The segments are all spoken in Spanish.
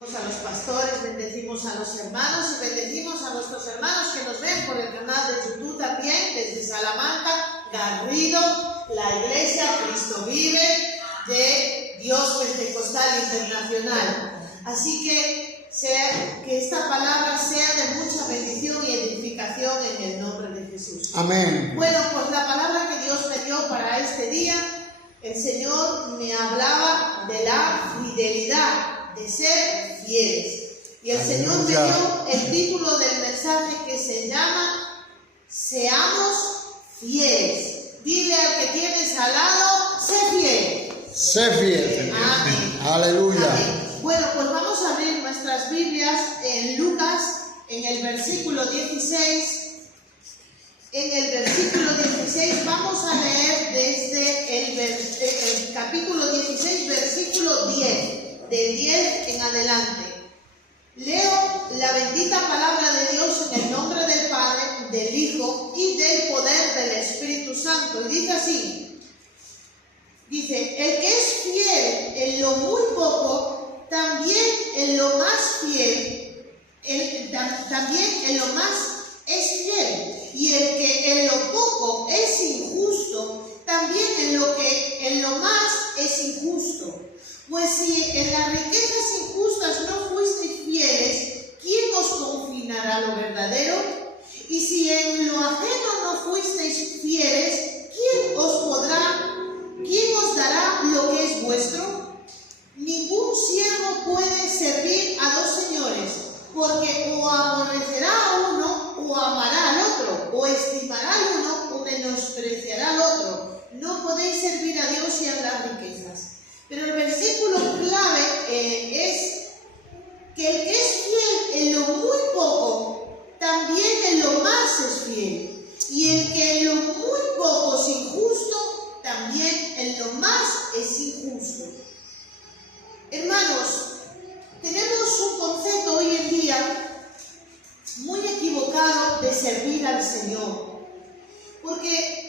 A los pastores, bendecimos a los hermanos y bendecimos a nuestros hermanos que nos ven por el canal de YouTube también, desde Salamanca, Garrido, la Iglesia Cristo Vive de Dios Pentecostal Internacional. Así que esta palabra sea de mucha bendición y edificación en el nombre de Jesús. Amén. Bueno, pues la palabra que Dios me dio para este día, el Señor me hablaba de la fidelidad, de ser fieles. Y el Señor me dio el título del mensaje que se llama Seamos fieles. Dile al que tienes al lado, sé fiel. Sé fiel. Amén. Aleluya. Amén. Bueno, pues vamos a abrir nuestras Biblias en Lucas, en el versículo 16. En el versículo 16 vamos a leer desde el capítulo 16, versículo 10. Del 10 en adelante. Leo la bendita palabra de Dios en el nombre del Padre, del Hijo y del poder del Espíritu Santo. Y dice así, dice, el que es fiel en lo muy poco, también en lo más fiel, también en lo más es fiel. Y el que en lo poco es injusto, también en lo más es injusto. Pues si en las riquezas injustas no fuisteis fieles, ¿quién os confinará lo verdadero? Y si en lo ajeno no fuisteis fieles, ¿quién os dará lo que es vuestro? Ningún siervo puede servir a dos señores, porque o aborrecerá a uno o amará al otro, o estimará al uno o menospreciará al otro. No podéis servir a Dios y a las riquezas. Pero el versículo clave es que el que es fiel en lo muy poco, también en lo más es fiel. Y el que en lo muy poco es injusto, también en lo más es injusto. Hermanos, tenemos un concepto hoy en día muy equivocado de servir al Señor. Porque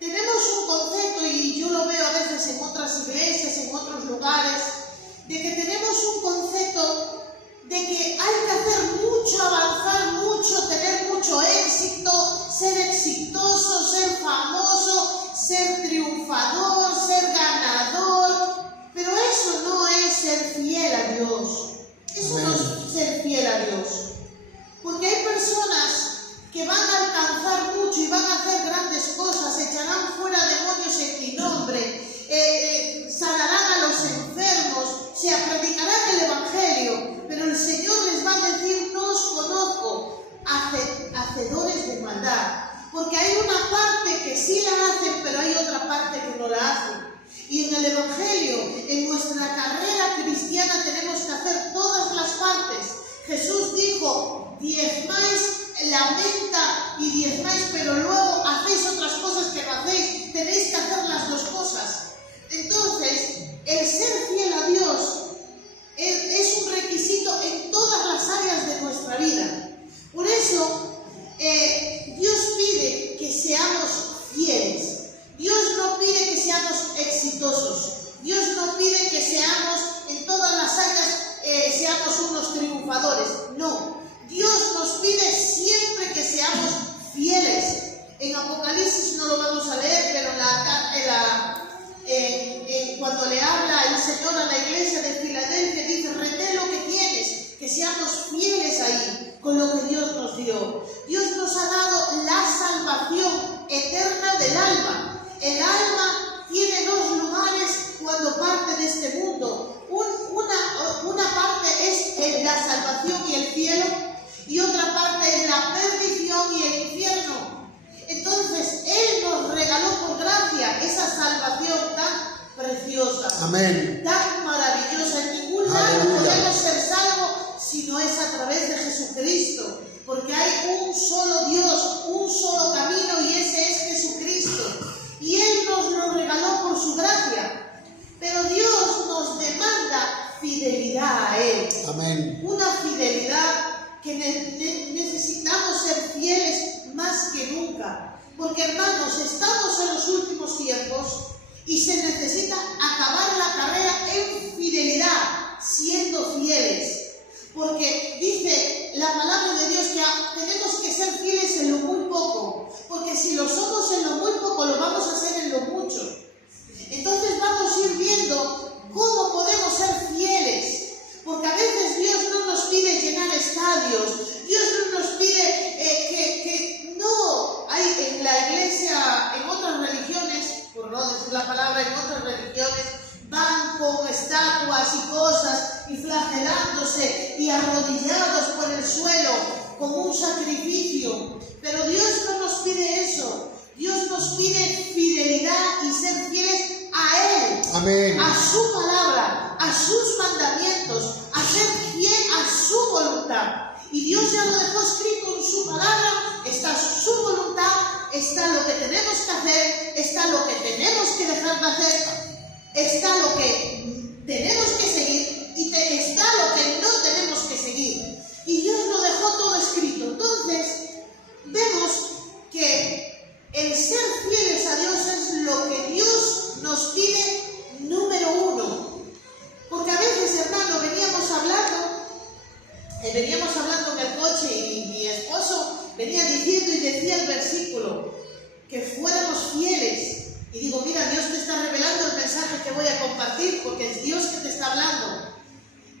tenemos un concepto, y yo lo veo a veces en otras iglesias, en otros lugares, de que tenemos un concepto de que hay que hacer mucho, avanzar mucho, tener mucho éxito, ser exitoso, ser famoso, ser triunfador, ser ganador. Pero eso no es ser fiel a Dios. Eso no es ser fiel a Dios. Porque hay personas que van a alcanzar mucho y van a hacer grandes cosas, echarán fuera demonios en mi nombre, sanarán a los enfermos, se predicarán el Evangelio, pero el Señor les va a decir, no os conozco, hacedores de maldad, porque hay una parte que sí la hacen, pero hay otra parte que no la hacen. Y en el Evangelio, en nuestra carrera cristiana, tenemos que hacer todas las partes. Jesús dijo, diezmáis la menta y diezmáis, pero luego hacéis otras cosas que no hacéis. Tenéis que hacer las dos cosas. Entonces, el ser fiel a Dios es un requisito en todas las áreas de nuestra vida. Por eso, Dios pide que seamos fieles. Dios no pide que seamos exitosos. Dios no pide que seamos en todas las áreas, seamos unos triunfadores. No. Dios nos pide siempre que seamos fieles. En Apocalipsis no lo vamos a leer, pero cuando le habla el Señor a la iglesia de Filadelfia, dice, retén lo que tienes, que seamos fieles ahí, con lo que Dios nos dio. Dios nos ha dado la salvación eterna del alma. El alma tiene dos lugares cuando parte de este mundo. Una parte es la salvación y el cielo, y otra parte es la perdición y el infierno. Entonces, Él nos regaló por gracia esa salvación tan preciosa, amén, tan maravillosa. En ningún lado podemos ser salvos si no es a través de Jesucristo, porque hay un solo Dios, un solo camino, y ese es Jesucristo. Y Él nos lo regaló por su gracia. Pero Dios nos demanda fidelidad a Él. Amén. Una fidelidad que necesitamos ser fieles más que nunca. Porque, hermanos, estamos en los últimos tiempos y se necesita acabar la carrera en fidelidad, siendo fieles. postrándose y arrodillados por el suelo como un sacrificio. Pero Dios no nos pide eso. Dios nos pide fidelidad y ser fieles a Él, Amén. a su palabra, a sus mandamientos, a ser fiel a su voluntad. Y Dios ya lo dejó escrito en su palabra, está su voluntad, está lo que tenemos que hacer, está lo que tenemos que dejar de hacer, está lo que tenemos que seguir y está lo que no tenemos que seguir. Y Dios lo dejó todo escrito. Entonces, vemos que el ser fieles a Dios es lo que Dios nos pide número uno. Porque a veces, hermano, veníamos hablando en el coche y mi esposo venía diciendo y decía el versículo, que fuéramos fieles. Y digo, mira, Dios te está revelando el mensaje que voy a compartir, porque es Dios que te está hablando.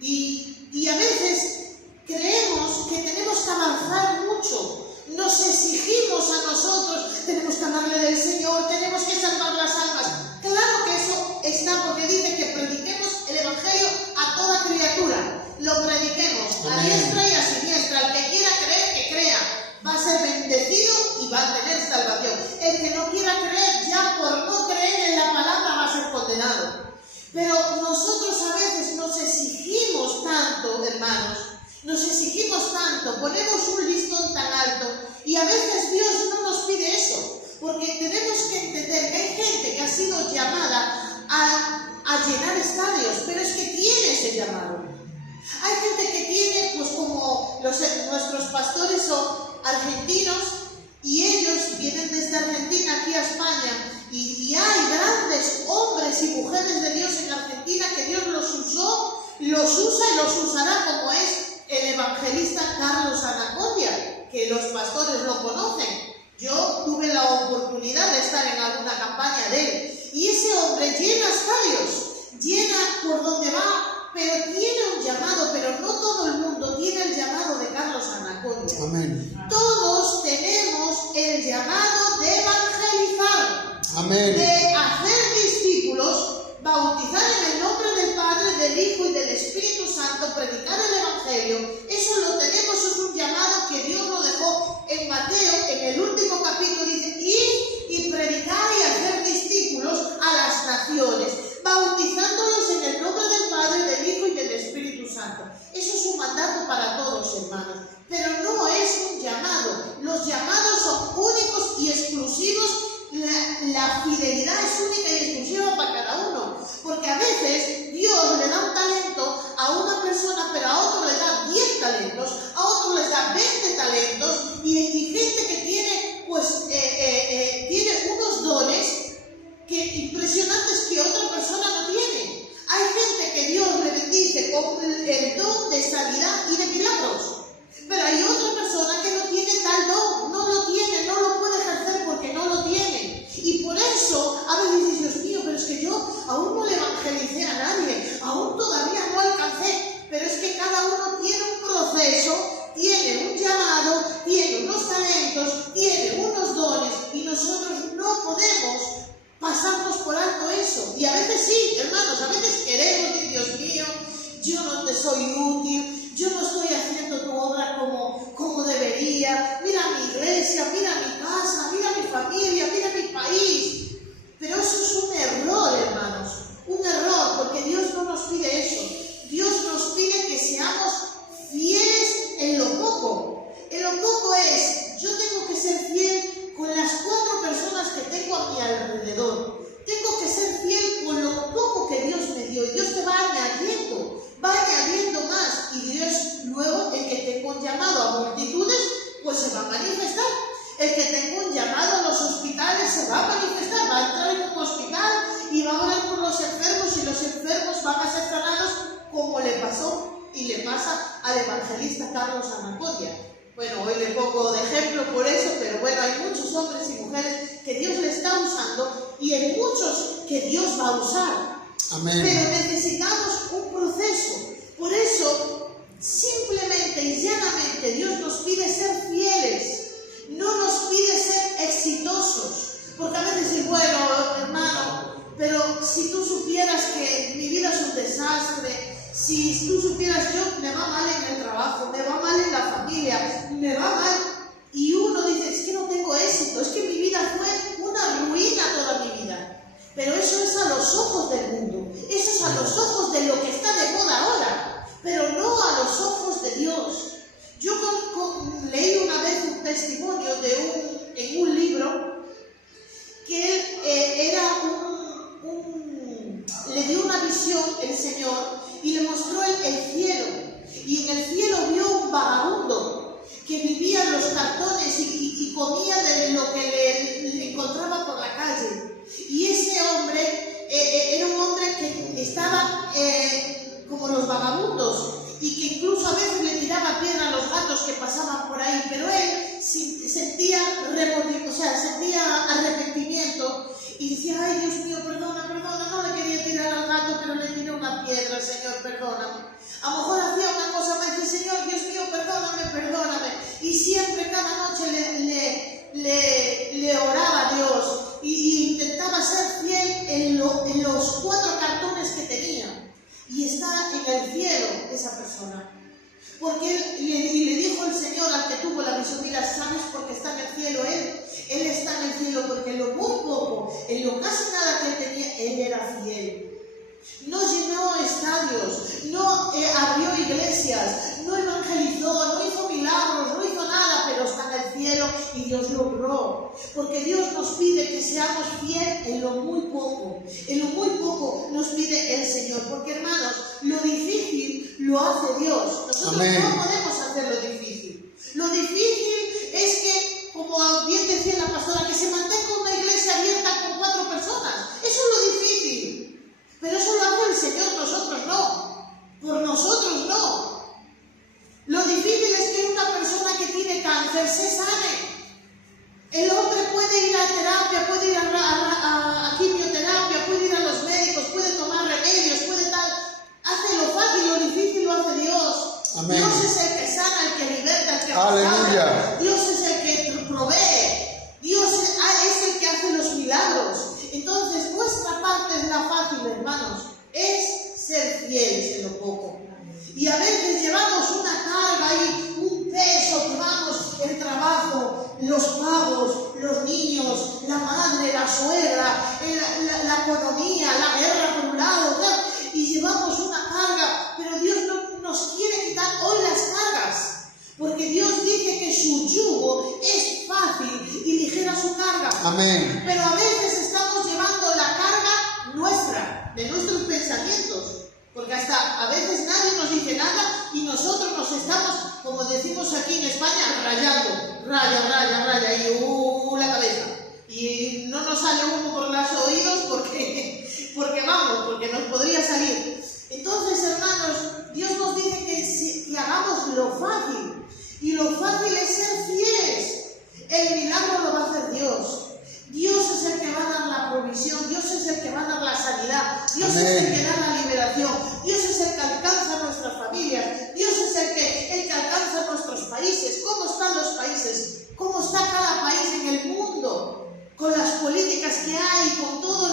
Y a veces creemos que tenemos que avanzar mucho. Nos exigimos a nosotros, tenemos que hablarle del Señor, tenemos que salvar las almas. Claro que eso está, porque dice que prediquemos el Evangelio a toda criatura. Lo prediquemos a diestra y a siniestra. El que quiera creer, que crea. Va a ser bendecido y va a tener salvación. El que no quiera creer, ya por no creer en la palabra va a ser condenado. Pero nosotros a veces nos exigimos tanto, hermanos. Nos exigimos tanto, ponemos un listón tan alto y a veces Dios no nos pide eso, porque tenemos que entender que hay gente que ha sido llamada a llenar estadios, pero es que tiene ese llamado. Hay gente que tiene, pues como nuestros pastores son argentinos y ellos vienen desde Argentina aquí a España y hay grandes hombres y mujeres de Dios en Argentina que Dios los usó, los usa y los usará, como es el evangelista Carlos Anacondia, que los pastores lo conocen. Yo tuve la oportunidad de estar en alguna campaña de él. Y ese hombre llena estadios, llena por donde va, pero tiene un llamado, pero no todo el mundo tiene el llamado de Carlos Anacondia. Amén. Todos tenemos el llamado de evangelizar, Amén. de hacer discípulos, bautizar en el nombre del Padre, del Hijo y del Espíritu Santo, predicar el Evangelio. Eso lo tenemos, es un llamado que Dios lo dejó en Mateo, en el último capítulo, dice, ir y predicar y hacer discípulos a las naciones, bautizándolos en el nombre del Padre, del Hijo y del Espíritu Santo. Eso es un mandato para todos, hermanos, pero no es un llamado. Los llamados son únicos y exclusivos. La fidelidad es única y exclusiva para cada uno, porque a veces Dios le da un talento a una persona, pero a otro le da 10 talentos, a otro les da 20 talentos, y gente que tiene, pues, tiene unos dones impresionantes que otra persona no tiene. Hay gente que Dios le bendice con el don de sanidad y de milagros, pero hay otra persona que no tiene tal don, no lo tiene, no lo puede ejercer porque no lo tiene. Y por eso, a veces dices, Dios mío, pero es que yo aún no le evangelicé a nadie, aún todavía no alcancé. Pero es que cada uno tiene un proceso, tiene un llamado, tiene unos talentos, tiene unos dones, y nosotros no podemos pasarnos por alto eso. Y a veces sí, hermanos, a veces queremos decir, Dios mío, yo no te soy útil, yo no estoy haciendo tu obra como debería, mira mi iglesia, mira mi casa, mira mi familia, mira mi país. Pero eso es un error, hermanos, un error, porque Dios no nos pide eso. Dios nos pide que seamos fieles en lo poco. En lo poco es, yo tengo que ser fiel con las 4 personas que tengo a mi alrededor. Tengo que ser fiel con lo poco que Dios me dio. Y Dios te va añadiendo más. Y Dios luego, el que tenga un llamado a multitudes, pues se va a manifestar. El que tenga un llamado a los hospitales se va a manifestar. Va a entrar en un hospital y va a orar por los enfermos, y los enfermos van a ser sanados, como le pasó y le pasa al evangelista Carlos Anacondia. Bueno, hoy le pongo de ejemplo por eso, pero bueno, hay muchos hombres y mujeres que Dios le está usando, y hay muchos que Dios va a usar. Amén. Pero necesitamos un proceso. Por eso, simplemente y llanamente, Dios nos pide ser fieles. No nos pide ser exitosos. Porque a veces dices, bueno, hermano, pero si tú supieras que mi vida es un desastre, si tú supieras, yo me va me va mal. Y uno dice, es que no tengo éxito, es que mi vida fue una ruina toda mi vida. Pero eso es a los ojos del mundo, eso es a los ojos de lo que está de moda ahora, pero no a los ojos de Dios. Yo leí una vez un testimonio en un libro que él le dio una visión el Señor y le mostró el cielo. Y en el cielo vio un vagabundo que vivía en los cartones y comía de lo que le encontraba por la calle. Y ese hombre era un hombre que estaba como los vagabundos y que incluso a veces le tiraba piedra a los gatos que pasaban por ahí, pero él sentía arrepentimiento y decía, ay Dios mío, perdona, no le quería tirar al gato, pero le tiré una piedra, Señor, perdóname. A lo mejor hacía una cosa, me dice, Señor, Dios mío, perdóname. Y siempre, cada noche le oraba a Dios y intentaba ser fiel en los 4 cartones que tenía. Y está en el cielo esa persona. Porque le dijo el Señor al que tuvo la visión, mira, ¿sabes por qué está en el cielo él? Él está en el cielo porque en lo muy poco, en lo casi nada que él tenía, él era fiel. No llenó estadios, no abrió iglesias, no evangelizó, no hizo milagros, no hizo nada, pero está en el cielo y Dios lo honró. Porque Dios nos pide que seamos fieles en lo muy poco. En lo muy poco nos pide el Señor. Porque, hermanos, lo difícil lo hace Dios. Nosotros Amén. no podemos hacer lo difícil. Lo difícil es que, como bien decía la pastora, que se mantenga una iglesia abierta con 4 personas. Eso es lo difícil. Pero eso lo hace el Señor, nosotros no. Por nosotros no. Lo difícil es que una persona que tiene cáncer se sane. El hombre puede ir a terapia, puede ir a quimioterapia, puede ir a los médicos, puede tomar remedios, puede tal. Hace lo fácil, lo difícil lo hace Dios. Amén. Dios es el que sana, el que liberta, el que Aleluya. restaura. Dios es el que provee. Dios es el que hace los milagros. Entonces, nuestra parte es la fácil, hermanos, es ser fieles en lo poco. Y a veces llevamos una carga y un peso, llevamos el trabajo, los pagos, los niños, la madre, la suegra, la economía, la guerra por un lado, ¿verdad? Y llevamos una carga, pero Dios no nos quiere quitar hoy las cargas. Porque Dios dice que su yugo es fácil y ligera su carga. Amén. Pero a veces estamos llevando la carga nuestra, de nuestros pensamientos. Porque hasta a veces nadie nos dice nada y nosotros nos estamos, como decimos aquí en España, rayando. Raya, y la cabeza. Y no nos sale humo por los oídos porque nos podría salir. Entonces, hermanos, Dios nos dice que hagamos lo fácil. Y lo fácil es ser fieles. El milagro lo va a hacer Dios. Dios es el que va a dar la provisión. Dios es el que va a dar la sanidad. Dios Amén. es el que da la liberación. Dios es el que alcanza nuestras familias. Dios es el que alcanza nuestros países. ¿Cómo están los países? ¿Cómo está cada país en el mundo? Con las políticas que hay, con todo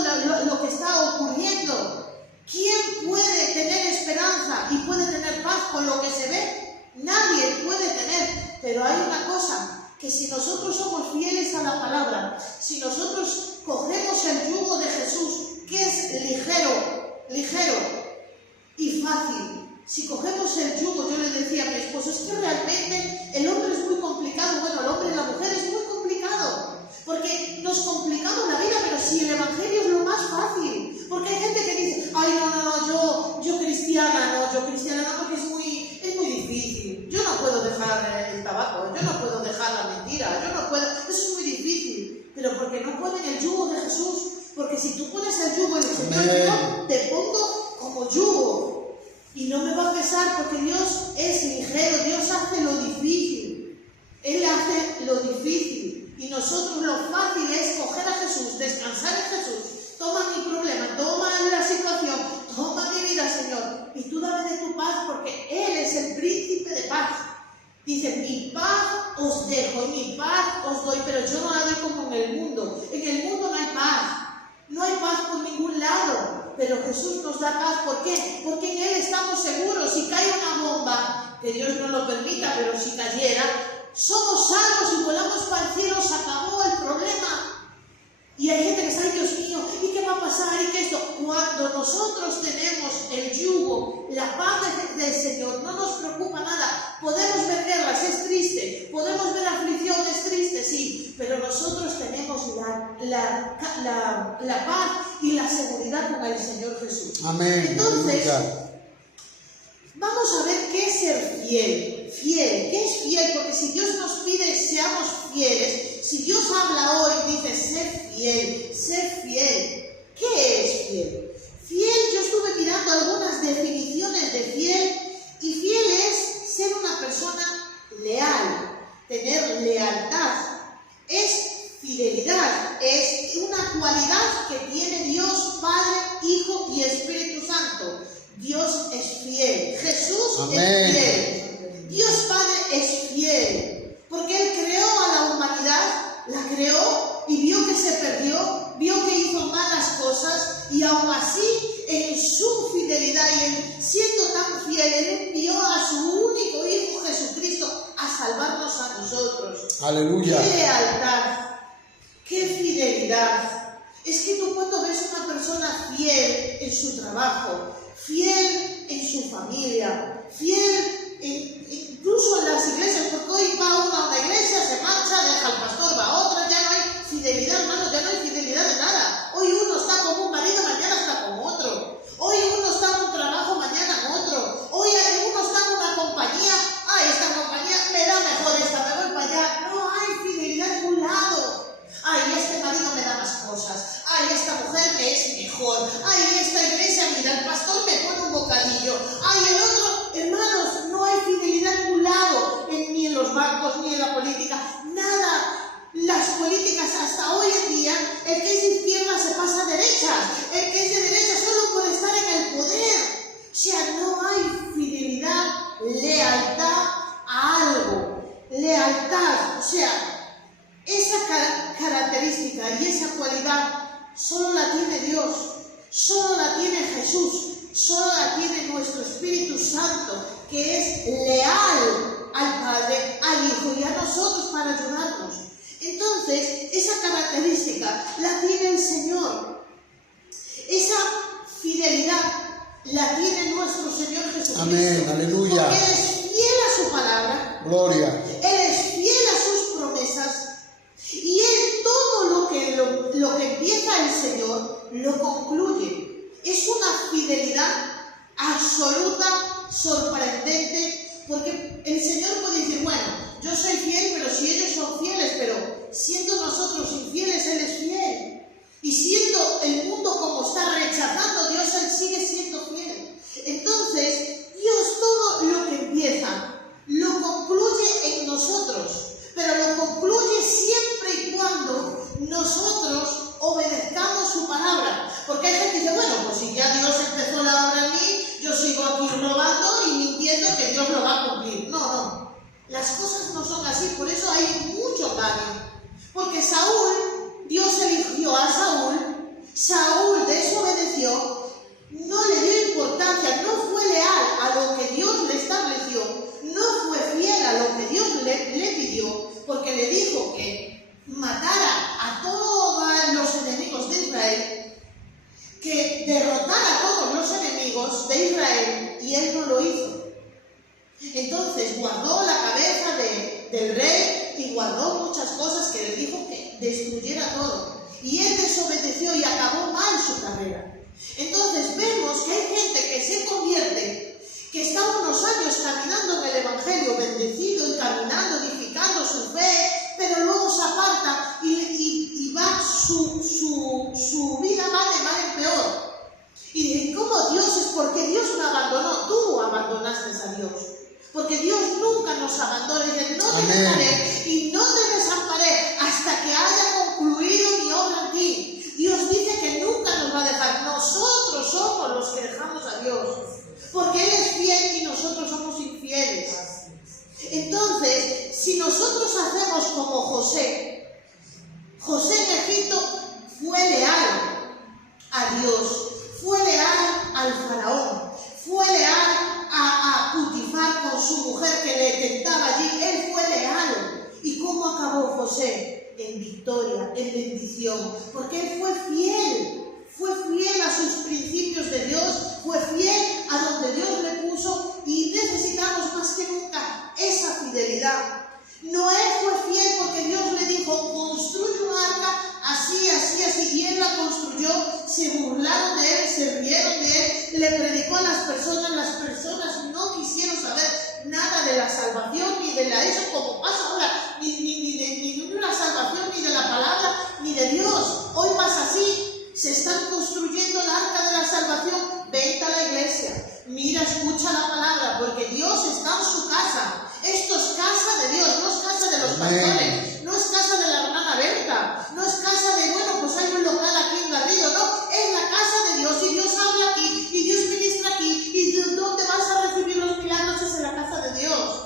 lo que está ocurriendo. ¿Quién puede tener esperanza y puede tener paz con lo que se ve? Nadie puede tener. Pero hay una cosa, que si nosotros somos fieles a la palabra, si nosotros cogemos el yugo de Jesús, que es ligero y fácil, si cogemos el yugo, yo le decía a mi esposo, es que realmente el hombre es muy complicado, bueno, el hombre y la mujer es muy complicado, porque nos complicamos la vida, pero si el evangelio es lo más fácil, porque hay gente que dice, ay, no, yo cristiana no, porque es muy difícil, yo no puedo dejar el tabaco, yo no puedo dejar la mentira, eso es muy difícil, pero porque no ponen el yugo de Jesús, porque si tú pones el yugo del Señor, yo te pongo como yugo, y no me va a pesar, porque Dios es ligero, Dios hace lo difícil, Él hace lo difícil, y nosotros lo fácil es coger a Jesús, descansar en Jesús. Toma mi problema, toma la situación, toma mi vida, Señor, y tú dame de tu paz, porque Él es el príncipe de paz. Dice, mi paz os dejo, mi paz os doy, pero yo no la doy como en el mundo. En el mundo no hay paz por ningún lado, pero Jesús nos da paz. ¿Por qué? Porque en Él estamos seguros. Si cae una bomba, que Dios no lo permita, pero si cayera, somos salvos y volamos para el cielo, se acabó el problema. Y hay gente que está, ay Dios mío, ¿y qué va a pasar? ¿Y qué esto? Cuando nosotros tenemos el yugo, la paz del Señor, no nos preocupa nada. Podemos ver guerras, es triste. Podemos ver aflicción, es triste, sí. Pero nosotros tenemos la paz y la seguridad con el Señor Jesús. Amén. Entonces, Aleluya. vamos a ver qué es ser fiel. Fiel, ¿qué es fiel? Porque si Dios nos pide seamos fieles, si Dios habla hoy, dice ser fiel, ser fiel. ¿Qué es fiel? Fiel, yo estuve mirando algunas definiciones de fiel, y fiel es ser una persona leal, tener lealtad, es fidelidad, es una cualidad que tiene Dios, Padre, Hijo y Espíritu Santo. Dios es fiel, Jesús Amén. es fiel. Dios Padre es fiel, porque Él creó a la humanidad, la creó y vio que se perdió, vio que hizo malas cosas, y aún así, en su fidelidad y siendo tan fiel, Él envió a su único Hijo Jesucristo a salvarnos a nosotros. Aleluya. ¡Qué lealtad! ¡Qué fidelidad! Es que tú cuando ves una persona fiel en su trabajo, fiel en su familia, fiel incluso en las iglesias, porque hoy va uno a una iglesia, se marcha, deja al pastor, va a otra, ya no hay fidelidad, hermanos, ya no hay fidelidad de nada. Hoy uno está con un marido, mañana está con otro. Hoy uno está en un trabajo, mañana en otro. Hoy uno está en una compañía, ay, esta compañía me da mejor, esta me voy para allá. No hay fidelidad en ningún lado. Ay, este marido me da más cosas. Ay, esta mujer me es mejor. Ay, esta iglesia, mira, el pastor me pone un bocadillo. Ay, el otro, hermanos, no hay fidelidad en ningún lado, ni en los bancos, ni en la política, nada. Las políticas hasta hoy en día, el que es de izquierda se pasa a derecha, el que es de derecha solo puede estar en el poder. O sea, no hay fidelidad, lealtad a algo, lealtad, o sea, esa característica y esa cualidad solo la tiene Dios, solo la tiene Jesús, solo la tiene nuestro Espíritu Santo, que es leal al Padre, al Hijo y a nosotros para ayudarnos. Entonces, esa característica la tiene el Señor. Esa fidelidad la tiene nuestro Señor Jesucristo. Amén, aleluya. Porque Él es fiel a su palabra. Gloria. Él es fiel a sus promesas. Y Él todo lo que empieza el Señor lo concluye. Es una fidelidad absoluta, sorprendente, porque el Señor puede decir, bueno, yo soy fiel, pero si ellos son fieles, pero siendo nosotros infieles, Él es fiel. Y siendo el mundo como está rechazando a Dios, Él sigue siendo fiel. Entonces, Dios todo lo que empieza, lo concluye en nosotros, pero lo concluye siempre y cuando nosotros obedezcamos su palabra. Porque hay gente que dice, bueno, pues si ya Dios empezó la obra en mí, yo sigo aquí robando y mintiendo que Dios lo va a cumplir. No. Las cosas no son así, por eso hay mucho engaño. Porque Saúl, Dios eligió a Saúl desobedeció, no le dio importancia, no fue leal a lo que Dios le estableció, no fue fiel a lo que Dios le pidió, porque le dijo que matara a todos los enemigos de Israel, que derrotara a todos los enemigos de Israel, y él no lo hizo. Entonces guardó la cabeza del rey y guardó muchas cosas que le dijo que destruyera todo. Y él desobedeció y acabó mal su carrera. Entonces vemos que hay gente que se convierte, que está unos años caminando en el Evangelio, bendecido y caminando, edificando su fe, pero luego se aparta y va su vida va de mal en peor. Y dicen, ¿cómo Dios? Es porque Dios me abandonó. Tú abandonaste a Dios. Porque Dios nunca nos abandona. Dice, no te dejaré y no te desamparé hasta que haya concluido mi obra en ti. Dios dice que nunca nos va a dejar. Nosotros somos los que dejamos a Dios. Porque Él es fiel y nosotros somos infieles. Entonces, si nosotros hacemos como José en Egipto fue leal a Dios, fue leal al faraón, fue leal a Putifar con su mujer que le tentaba allí. Él fue fue leal. ¿Y cómo acabó José? En victoria, en bendición, porque él fue fiel a sus principios de Dios, fue fiel a donde Dios le puso, y necesitamos más que nunca esa fidelidad. Noé fue fiel porque Dios le dijo, construye un arca, así, así, así, y él la construyó. Se burlaron de él, se rieron de él, le predicó a las personas no quisieron saber nada de la salvación, ni de la eso, como pasa ahora, ni de la salvación, ni de la palabra, ni de Dios. Hoy pasa así, se están construyendo el arca de la salvación. Vente a la iglesia, mira, escucha la palabra, porque Dios está en su casa. Esto es casa de Dios, no es casa de los pastores, no es casa de la hermana Berta, no es casa de, bueno, pues hay un local aquí en Garrido, no, es la casa de Dios, y Dios habla aquí, y Dios ministra aquí, y ¿dónde vas a recibir los milagros? Es en la casa de Dios.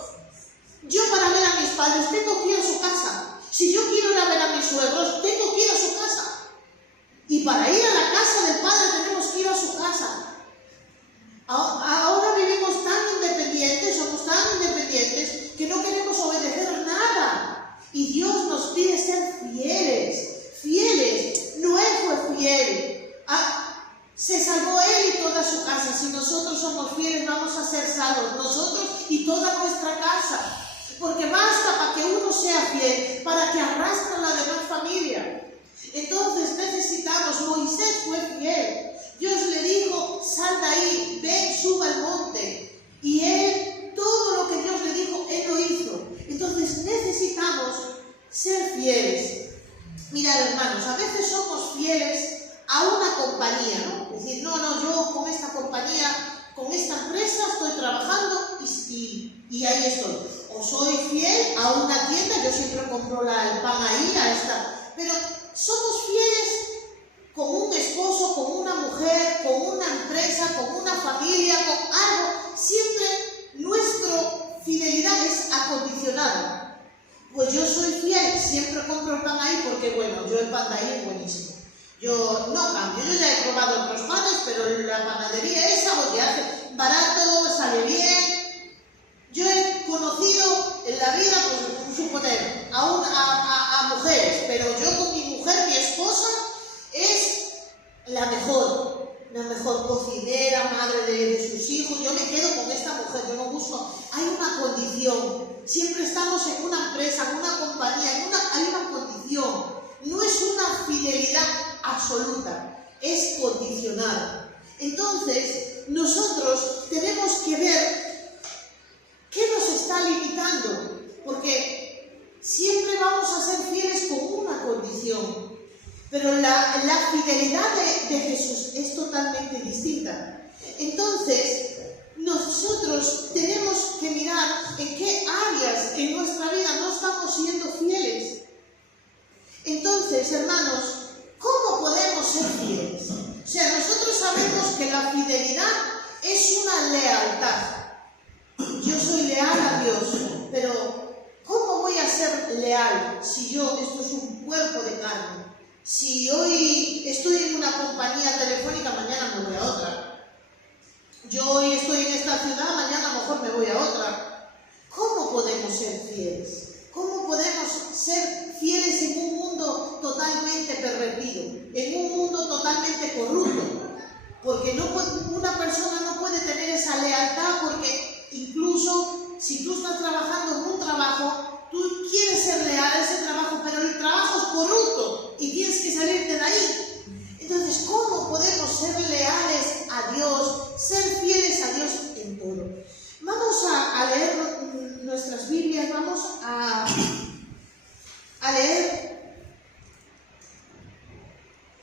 Yo para ver a mis padres tengo que ir a su casa. Si yo quiero ir a ver a mis suegros, tengo que ir a su casa. Y para ir a la casa del Padre tenemos que ir a su casa. Ahora vivimos tan independientes, somos tan independientes, que no queremos obedecer nada. Y Dios nos pide ser fieles. Noé fue fiel. Se salvó él y toda su casa. Si nosotros somos fieles, vamos a ser salvos, nosotros y toda nuestra casa. Porque basta para que uno sea fiel, para que arrastre a la demás familia. Entonces necesitamos, Moisés fue fiel. Dios le dijo, sal de ahí, ven, suba al monte. Y él, todo lo que Dios le dijo, él lo hizo. Entonces necesitamos ser fieles. Mirad, hermanos, a veces somos fieles a una compañía, ¿no? Es decir, no, yo con esta compañía, con esta empresa estoy trabajando y ahí estoy. O soy fiel a una tienda, yo siempre compro el pan ahí, a esta. Pero somos fieles con un esposo, con una mujer, con una empresa, con una familia, con algo. Siempre nuestra fidelidad es acondicionada. Pues yo soy fiel, siempre compro el pan ahí porque, bueno, yo el pan de ahí es buenísimo. Yo no cambio, yo ya he probado otros panes, pero la panadería esa, porque hace barato, sale bien. Yo he conocido en la vida, pues suponer, a mujeres, pero yo con mi mujer, mi esposa, es la mejor cocinera, madre de sus hijos. Yo me quedo con esta mujer, yo no busco. Hay una condición, siempre estamos en una empresa, en una compañía, hay una condición. No es una fidelidad absoluta, es condicionada. Entonces, nosotros tenemos que ver qué nos está limitando, porque siempre vamos a ser fieles con una condición. Pero la fidelidad de Jesús es totalmente distinta. Entonces, nosotros tenemos que mirar en qué áreas en nuestra vida no estamos siendo fieles. Entonces, hermanos, ¿cómo podemos ser fieles? O sea, nosotros sabemos que la fidelidad es una lealtad. Yo soy leal a Dios, pero ¿cómo voy a ser leal si esto es un cuerpo de carne? Si hoy estoy en una compañía telefónica, mañana me voy a otra. Yo hoy estoy en esta ciudad, mañana a lo mejor me voy a otra. ¿Cómo podemos ser fieles? ¿Cómo podemos ser fieles en un mundo totalmente pervertido? En un mundo totalmente corrupto. Porque una persona no puede tener esa lealtad, porque incluso si tú estás trabajando en un trabajo, tú quieres ser leal a ese trabajo, pero el trabajo es corrupto y tienes que salirte de ahí. Entonces, ¿cómo podemos ser leales a Dios, ser fieles a Dios en todo? Vamos a leer nuestras Biblias, vamos a leer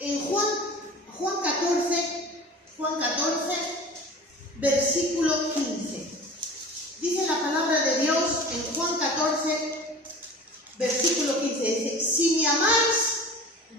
en Juan 14, versículo 15. Dice la palabra de Dios en Juan 14, versículo 15, dice: si me amáis,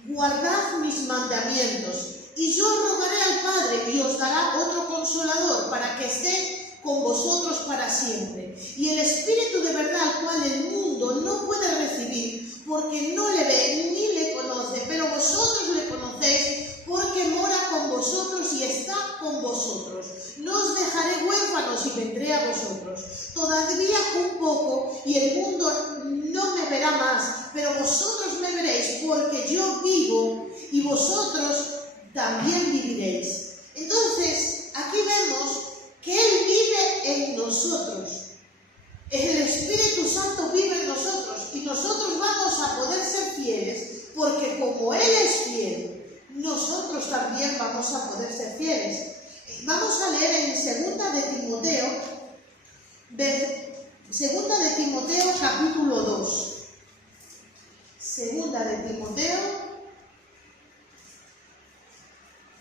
guardad mis mandamientos, y yo rogaré al Padre y os dará otro consolador para que esté con vosotros para siempre. Y el Espíritu de verdad, al cual el mundo no puede recibir, porque no le ve ni le conoce, pero vosotros le conocéis, porque mora con vosotros y está con vosotros. No os dejaré huérfanos y vendré a vosotros. Todavía un poco y el mundo no me verá más, pero vosotros me veréis porque yo vivo y vosotros también viviréis. Entonces, aquí vemos que Él vive en nosotros. El Espíritu Santo vive en nosotros y nosotros vamos a poder ser fieles porque como Él es fiel, nosotros también vamos a poder ser fieles. Vamos a leer en 2 de Timoteo capítulo 2. 2 de Timoteo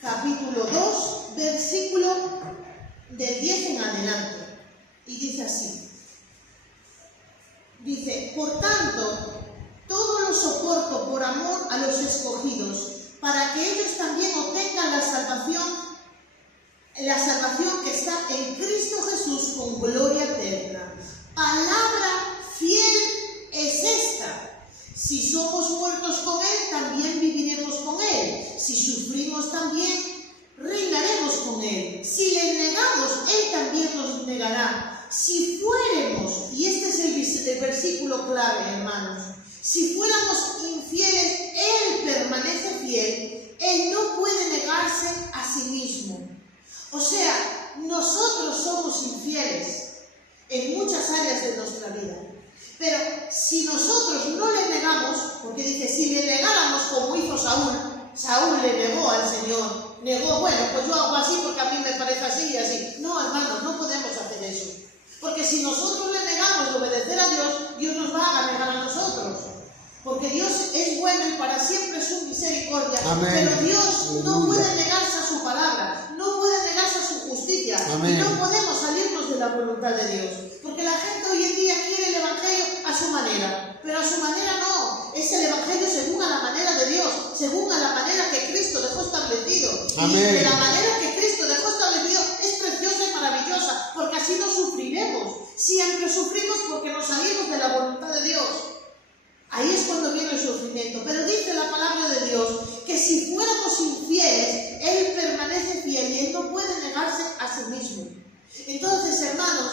capítulo 2, versículo del 10 en adelante. Y dice así. Dice, por tanto, todo lo soporto por amor a los escogidos, para que ellos también obtengan la salvación que está en Cristo Jesús con gloria eterna. Palabra fiel es esta. Si somos muertos con Él, también viviremos con Él. Si sufrimos, también reinaremos con Él. Si le negamos, Él también nos negará. Si fuéramos, y este es el versículo clave, hermanos, si fuéramos infieles, Él permanece fiel. Él no puede negarse a sí mismo. O sea, nosotros somos infieles en muchas áreas de nuestra vida. Pero si nosotros no le negamos, porque dice, si le negáramos como hizo Saúl le negó al Señor. Negó, bueno, pues yo hago así porque a mí me parece así y así. No, hermanos, no podemos hacer eso. Porque si nosotros le negamos de obedecer a Dios, Dios nos va a negar a nosotros. Porque Dios es bueno y para siempre es su misericordia. Amén. Pero Dios no puede negarse a su palabra, no puede negarse a su justicia. Amén. Y no podemos salirnos de la voluntad de Dios. Porque la gente hoy en día quiere el Evangelio a su manera. Pero a su manera no. Es el Evangelio según a la manera de Dios, según a la manera que Cristo dejó establecido. Amén. Y de la manera que Cristo dejó establecido es preciosa y maravillosa, porque así no sufriremos. Siempre sufrimos porque nos salimos de la voluntad de Dios. Ahí es cuando viene el sufrimiento. Pero dice la palabra de Dios que si fuéramos infieles, Él permanece fiel y Él no puede negarse a sí mismo. Entonces, hermanos,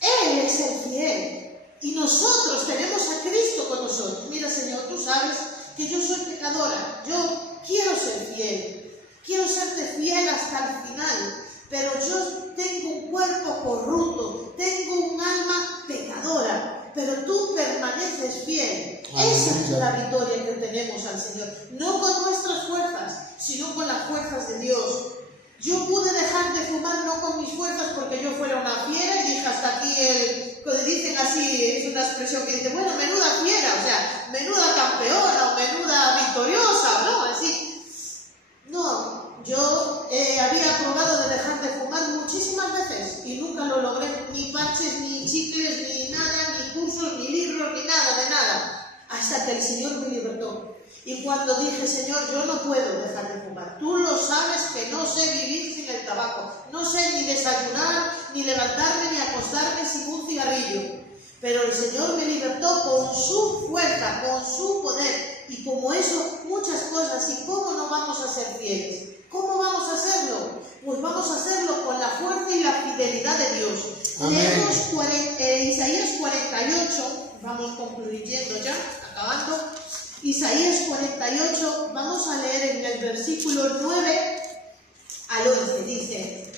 Él es el fiel. Y nosotros tenemos a Cristo con nosotros. Mira, Señor, tú sabes que yo soy pecadora. Yo quiero ser fiel. Quiero serte fiel hasta el final. Pero yo tengo un cuerpo corrupto. Tengo un alma pecadora. Pero tú permaneces fiel. Esa es la victoria que tenemos al Señor. No con nuestras fuerzas, sino con las fuerzas de Dios. Yo pude dejar de fumar no con mis fuerzas porque yo fuera una fiera y dije hasta aquí cuando dicen así, es una expresión que dice, bueno, menuda fiera, o sea, menuda campeona o menuda victoriosa, ¿no? Así. No, yo había probado de dejar de fumar muchísimas veces y nunca lo logré, ni parches, ni chicles, ni nada, ni cursos, ni libros, ni nada, de nada, hasta que el Señor me libertó. Y cuando dije, Señor, yo no puedo dejar de fumar, tú lo sabes que no sé vivir sin el tabaco, no sé ni desayunar, ni levantarme, ni acostarme sin un cigarrillo, pero el Señor me libertó con su fuerza, con su poder, y como eso, muchas cosas. ¿Y cómo no vamos a ser fieles? ¿Cómo vamos a hacerlo? Pues vamos a hacerlo con la fuerza y la fidelidad de Dios. Leemos Isaías 48, vamos concluyendo ya, acabando. Isaías 48, vamos a leer en el versículo 9 al 11, dice,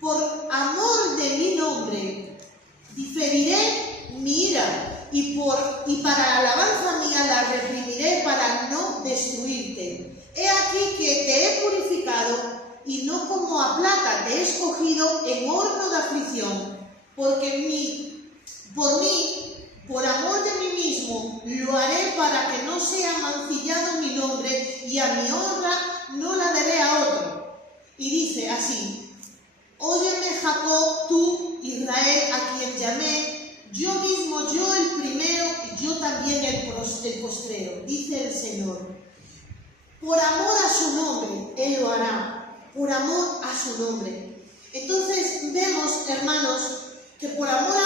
por amor de mi nombre, diferiré mi ira, y para alabanza mía la reprimiré para no destruirte. He aquí que te he purificado, y no como a plata te he escogido en horno de aflicción, porque por amor de mí mismo, lo haré para que no sea mancillado mi nombre y a mi honra no la daré a otro. Y dice así, óyeme Jacob, tú Israel, a quien llamé, yo mismo, yo el primero y yo también el postrero, dice el Señor. Por amor a su nombre, Él lo hará, por amor a su nombre. Entonces vemos, hermanos, que por amor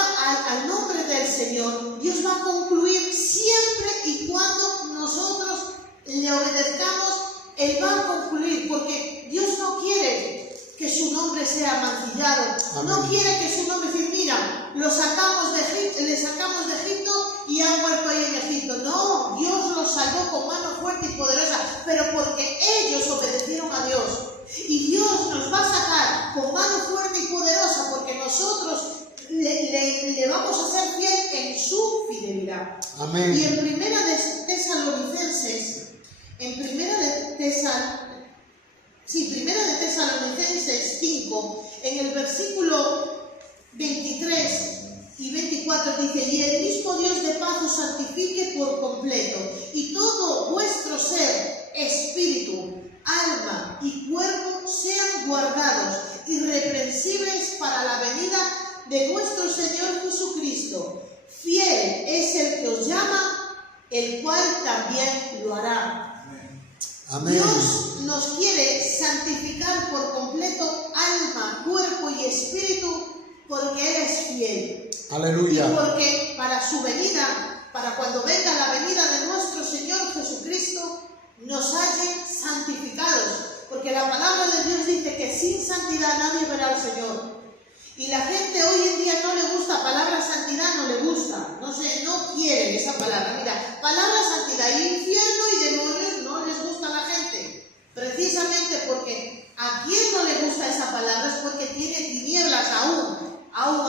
al nombre del Señor, Dios va a concluir siempre y cuando nosotros le obedezcamos, Él va a concluir, porque Dios no quiere que su nombre sea mancillado. Amén. No quiere que su nombre, decir, mira, lo sacamos de Egipto le sacamos de Egipto y han muerto ahí en Egipto. No, Dios los salvó con mano fuerte y poderosa, pero porque ellos obedecieron a Dios. Y Dios nos va a sacar con mano fuerte y poderosa porque nosotros le vamos a ser fiel en su fidelidad. Amén. Y en Primera de Tesalonicenses 5, en el versículo 23 y 24 dice: y el mismo Dios de paz os santifique por completo, y todo vuestro ser, espíritu, alma y cuerpo sean guardados irreprensibles para la venida de nuestro Señor Jesucristo. Fiel es el que os llama, el cual también lo hará. Amén. Dios nos quiere santificar por completo alma, cuerpo y espíritu, porque Él es fiel. Aleluya. Y porque para su venida, para cuando venga la venida de nuestro Señor Jesucristo, nos halle santificados. Porque la palabra de Dios dice que sin santidad nadie verá al Señor. Y la gente hoy en día no le gusta, palabra santidad no le gusta, no quieren esa palabra. Mira, palabra santidad, infierno y demonios no les gusta a la gente, precisamente porque a quien no le gusta esa palabra es porque tiene tinieblas aún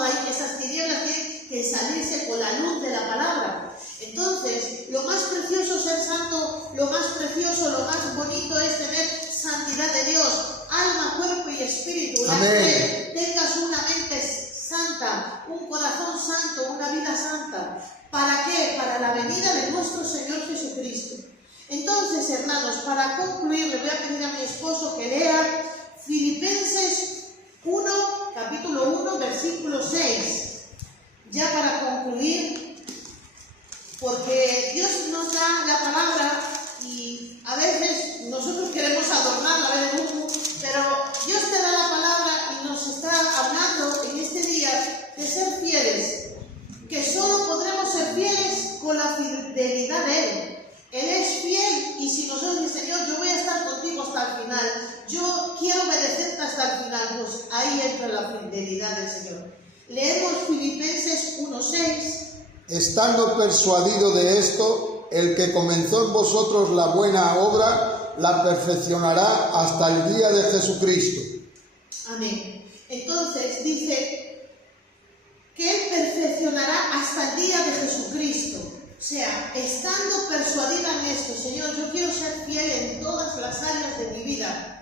hay, esas tinieblas tienen que salirse con la luz de la palabra. Entonces, lo más precioso es ser santo, lo más precioso, lo más bonito es tener santidad de Dios, alma, cuerpo y espíritu. Amén. Tengas una mente santa, un corazón santo, una vida santa. ¿Para qué? Para la venida de nuestro Señor Jesucristo. Entonces, hermanos, para concluir, le voy a pedir a mi esposo que lea Filipenses 1, capítulo 1, versículo 6. Ya para concluir, porque Dios nos da la palabra y a veces nosotros queremos adornarla, pero Dios te da la palabra y nos está hablando en este día de ser fieles, que solo podremos ser fieles con la fidelidad de Él. Él es fiel y si nosotros decimos: Señor, yo voy a estar contigo hasta el final, yo quiero obedecerte hasta el final, pues ahí entra la fidelidad del Señor. Leemos Filipenses 1:6. Estando persuadido de esto, el que comenzó en vosotros la buena obra, la perfeccionará hasta el día de Jesucristo. Amén. Entonces dice que Él perfeccionará hasta el día de Jesucristo. O sea, estando persuadida en esto: Señor, yo quiero ser fiel en todas las áreas de mi vida.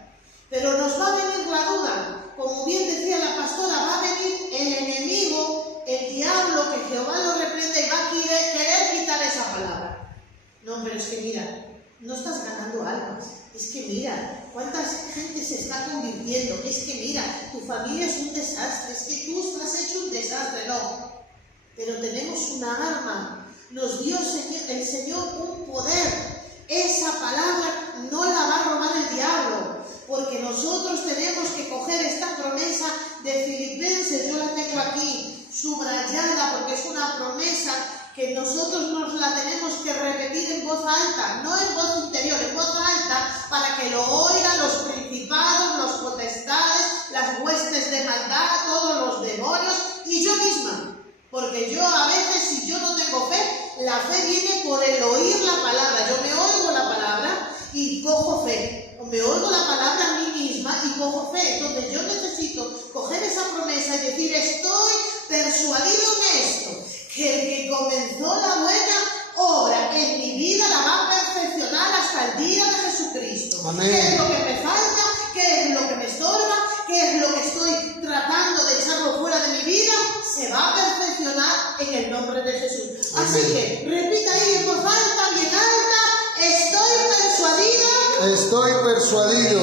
Pero nos va a venir la duda. Como bien decía la pastora, va a venir el enemigo, el diablo, que Jehová lo reprenda y va a querer quitar esa palabra. No, pero es que mira, no estás ganando almas. Es que mira, cuánta gente se está convirtiendo. Es que mira, tu familia es un desastre. Es que tú estás hecho un desastre. No, pero tenemos una arma. Nos dio el Señor un poder. Esa palabra no la va a robar el diablo, porque nosotros tenemos que coger esta promesa de Filipenses. Yo la tengo aquí subrayada porque es una promesa que nosotros nos la tenemos que repetir en voz alta, no en voz interior, en voz alta, para que lo oigan los principados, los potestades, las huestes de maldad, todos los demonios y yo misma. Porque yo a veces, si yo no tengo fe, la fe viene por el oír la palabra. Yo me oigo la palabra y cojo fe. Me oigo la palabra a mí misma y cojo fe. Entonces yo necesito coger esa promesa y decir: estoy persuadido en esto, que el que comenzó la buena obra en mi vida la va a perfeccionar hasta el día de Jesucristo. Amén. ¿Qué es lo que me falta? ¿Qué es lo que me estorba? ¿Qué es lo que estoy tratando de echarlo fuera de mi vida? Se va a perfeccionar en el nombre de Jesús. Amén. Así que repita ahí en voz alta, bien alta: estoy persuadido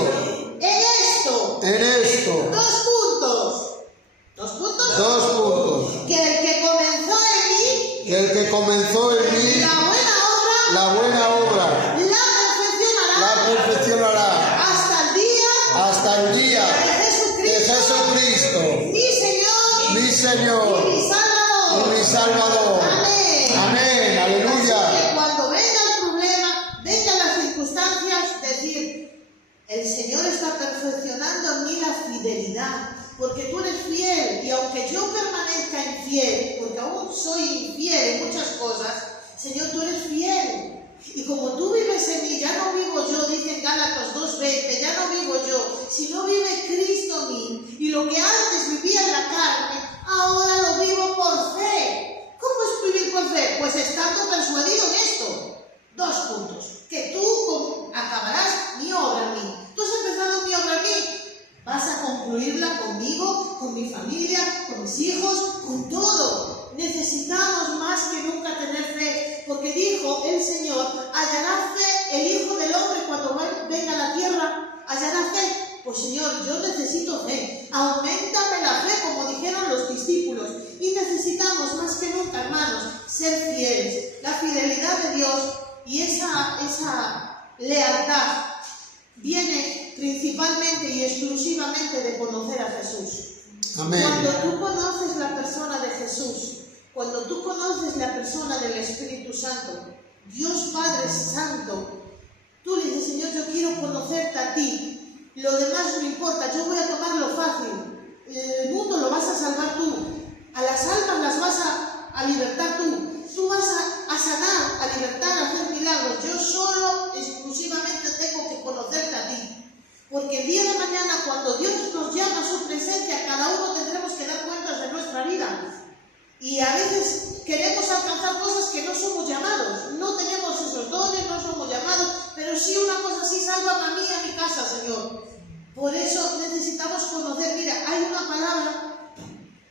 en esto. Dos puntos. Que el que comenzó en mí la buena obra la perfeccionará hasta el día de Jesucristo, mi Señor y mi Salvador. Amén. Aleluya. Así que cuando venga el problema, vengan las circunstancias, decir: el Señor está perfeccionando en mí la fidelidad, porque tú eres fiel, y aunque yo permanezca infiel, porque aún soy infiel en muchas cosas, Señor, tú eres fiel. Y como tú vives en mí, ya no vivo yo, dice en Gálatas 2:20, ya no vivo yo, sino vive Cristo en mí. Y lo que antes vivía en la carne, ahora lo vivo por fe. ¿Cómo es vivir por fe? Pues estando persuadido en esto. 2 puntos. Que tú acabarás mi obra en mí. Tú has empezado mi obra en mí. Vas a concluirla conmigo, con mi familia, con mis hijos, con todo. Necesitamos más que nunca tener fe, porque dijo el Señor, hallará fe el Hijo del Hombre cuando venga a la tierra, hallará fe. Pues Señor, yo necesito fe, auméntame la fe, como dijeron los discípulos, y necesitamos más que nunca, hermanos, ser fieles. La fidelidad de Dios y esa lealtad viene principalmente y exclusivamente de conocer a Jesús. Amén. Cuando tú conoces la persona de Jesús, cuando tú conoces la persona del Espíritu Santo, Dios Padre Santo, tú le dices, Señor, yo quiero conocerte a ti. Lo demás no importa, yo voy a tomar lo fácil. El mundo lo vas a salvar tú. A las almas las vas a libertar tú. Tú vas a sanar, a libertar, a hacer milagros. Yo solo, exclusivamente tengo que conocerte a ti. Porque el día de mañana, cuando Dios nos llama a su presencia, cada uno tendremos que dar cuentas de nuestra vida. Y a veces queremos alcanzar cosas que no somos llamados. No tenemos esos dones, no somos llamados. Pero sí una cosa, sí, sálvame a mí y a mi casa, Señor. Por eso necesitamos conocer. Mira, hay una palabra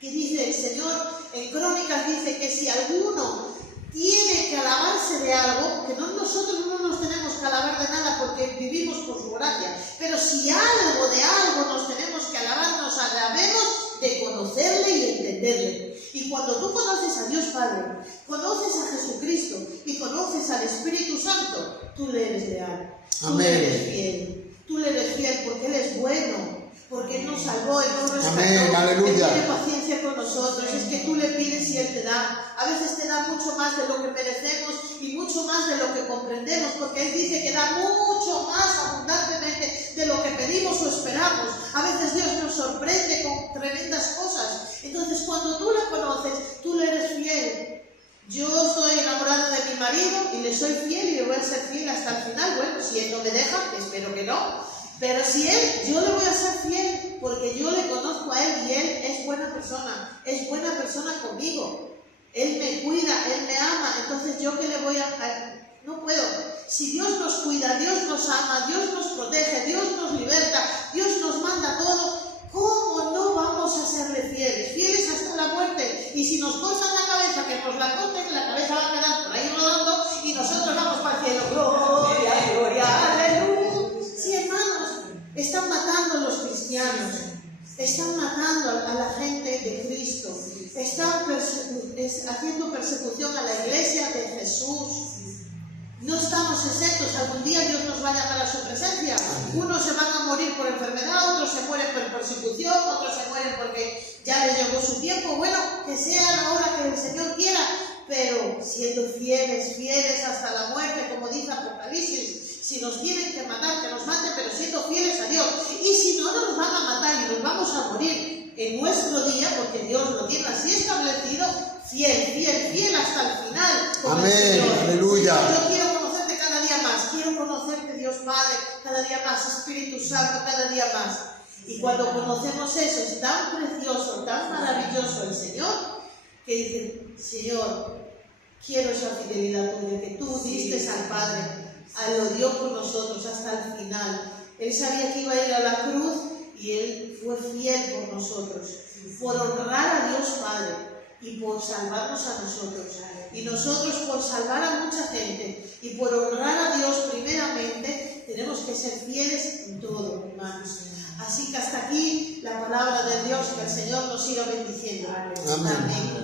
que dice el Señor en Crónicas, dice que si alguno tiene que alabarse de algo, que nosotros no nos tenemos que alabar de nada porque vivimos por su gracia, pero si algo de algo nos tenemos que alabar, nos alabemos de conocerle y entenderle. Y cuando tú conoces a Dios Padre, conoces a Jesucristo y conoces al Espíritu Santo, tú le eres leal, tú le eres fiel, tú le eres fiel porque Él es bueno, porque Él nos salvó, Él nos rescató, Amén, aleluya. Él tiene paciencia con nosotros. Es que tú le pides y Él te da. A veces te da mucho más de lo que merecemos y mucho más de lo que comprendemos, porque Él dice que da mucho más abundantemente de lo que pedimos o esperamos. A veces Dios nos sorprende con tremendas cosas. Entonces, cuando tú le conoces, tú le eres fiel. Yo estoy enamorada de mi marido y le soy fiel y le voy a ser fiel hasta el final. Bueno, si Él no me deja, espero que no. Pero si Él, yo le voy a ser fiel porque yo le conozco a Él y Él es buena persona conmigo. Él me cuida, Él me ama, entonces yo que le voy a... No puedo. Si Dios nos cuida, Dios nos ama, Dios nos protege, Dios nos liberta, Dios nos manda todo, ¿cómo no vamos a serle fieles? Fieles hasta la muerte. Y si nos cortan la cabeza, que nos la corten, la cabeza va a quedar por ahí rodando y nosotros vamos para el cielo. Gloria, gloria, aleluya. Sí, hermanos, están matando a los cristianos, están matando a la gente de Cristo, están haciendo persecución a la iglesia de Jesús. No estamos exentos, algún día Dios nos va a llamar a su presencia. Unos se van a morir por enfermedad, otros se mueren por persecución, otros se mueren porque ya les llegó su tiempo. Bueno, que sea la hora que el Señor quiera, pero siendo fieles hasta la muerte, como dice Apocalipsis. Si nos tienen que matar, que nos maten, pero siendo fieles a Dios. Y si no nos van a matar y nos vamos a morir en nuestro día, porque Dios lo tiene así establecido, fiel hasta el final. Amén, aleluya. Yo quiero conocerte cada día más, quiero conocerte, Dios Padre, cada día más, Espíritu Santo, cada día más. Y cuando conocemos eso, es tan precioso, tan maravilloso el Señor, que dice, Señor, quiero esa fidelidad tuya, que tú diste al Padre. Lo dio por nosotros hasta el final. Él sabía que iba a ir a la cruz y Él fue fiel por nosotros, por honrar a Dios Padre y por salvarnos a nosotros. Y nosotros por salvar a mucha gente y por honrar a Dios primeramente, tenemos que ser fieles en todo, hermanos. Así que hasta aquí la palabra de Dios, que el Señor nos siga bendiciendo. Amén. Amén.